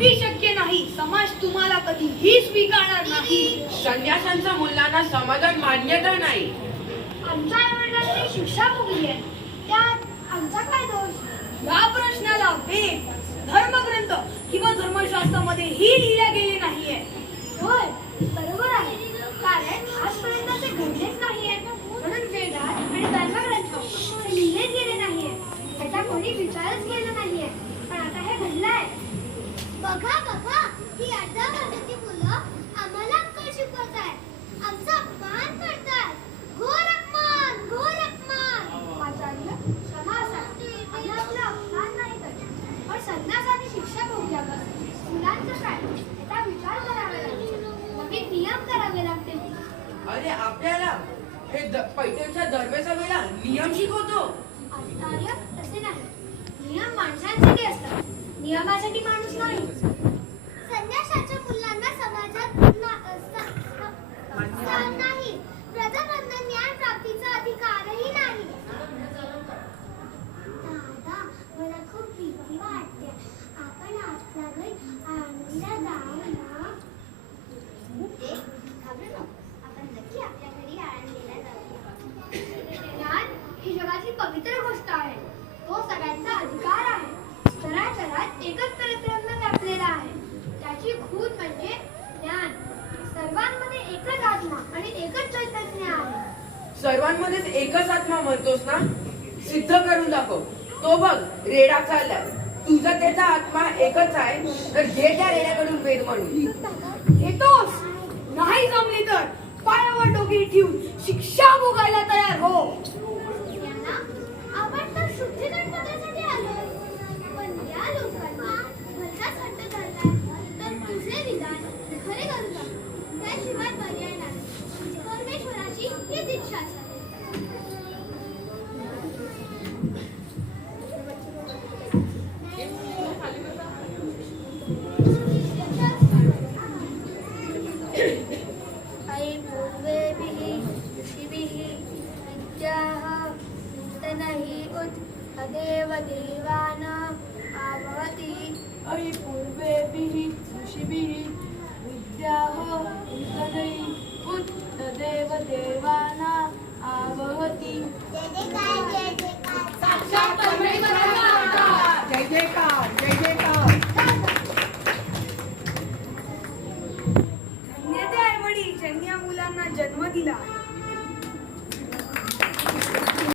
कदापि शक्य नाही. समाज तुम्हाला कधीही स्वीकारणार नाही. संन्याशांच्या मुलांना समाजात मान्यता नाही. आमच्या आईवडिलांनी शिक्षा भोगली आहे, त्यात आमचा काय दोष? या प्रश्नाला वेद, धर्मग्रंथ किंवा धर्मशास्त्रामध्ये ही लिहिल्या गेले नाहीये. होय, बरोबर आहे. कारण आजपर्यंत ते घडलेच नाहीये, म्हणून वेदात आणि धर्मग्रंथ ते लिहिलेच गेले नाहीये. त्याचा कोणी विचारच केला नाहीये, पण आता हे घडलंय. बघा बघा, ही 18 वर्षाची मुलं आम्हाला अक्कल शिकवतायत, आमचा अपमान करतायत. घोर अपमान, घोर अपमान. आचार्य, क्षमा असावी. आम्ही आपला अपमान नाही करत, पण संन्यासाने शिक्षा भोगल्यावर मुलांचं काय याचा विचार करावा लागेल. नवीन नियम करावे लागतील. अरे आपल्याला हे पैठणच्या दरवेळेला नियम शिकवतो. आचार्य, तसे नाही. नियम माणसांसाठी असतात, नियमासाठी माणूस नाही. संन्याशाच्या मुलांना समाजात स्थान नाही, प्रजाबंध ज्ञान प्राप्तीचा अधिकारही नाही. दादा, मला खूप भीती वाटते. आपण आपल्या घरी आळंदीला जाऊ ना? घाबरू नको, आपण नक्की आपल्या घरी आळंदीला जाऊया. ज्ञान ही जगातली पवित्र गोष्ट आहे. तो सगळ्यांचा अधिकार आहे. चराचरात एकच परब्रह्म व्यापलेला आहे. त्याची खूण म्हणजे ज्ञान. सर्वांमध्ये एकच आत्मा आणि एकच चैतन्य आहे. सर्वांमध्येच एकच आत्मा म्हणतोस ना? सिद्ध करून दाखव. तो बघ रेडा चाललाय. तुझा त्याचा आत्मा एकच आहे, तर घे त्या रेड्याकडून वेद म्हणून. घेतोस? नाही जमली तर पायावर डोकी ठेवून शिक्षा भोगायला तयार हो. यांना आपण तर शुद्धीकरण पदासाठी आलोय, पण या लोकांना भलताच हट्ट धरलाय, तर तुझे विधान खरे करू टाक. त्याशिवाय पर्याय नाही. परमेश्वराची हीच इच्छा असावी. आई पूर्वेभिः ऋषिभिः विद्याः नूतनैः उत देवानाम् आवहति. आई पूर्वेभिः ऋषिभिः विद्याः नूतनैः उत देवानाम् आवहति. जय जय काय, जय जय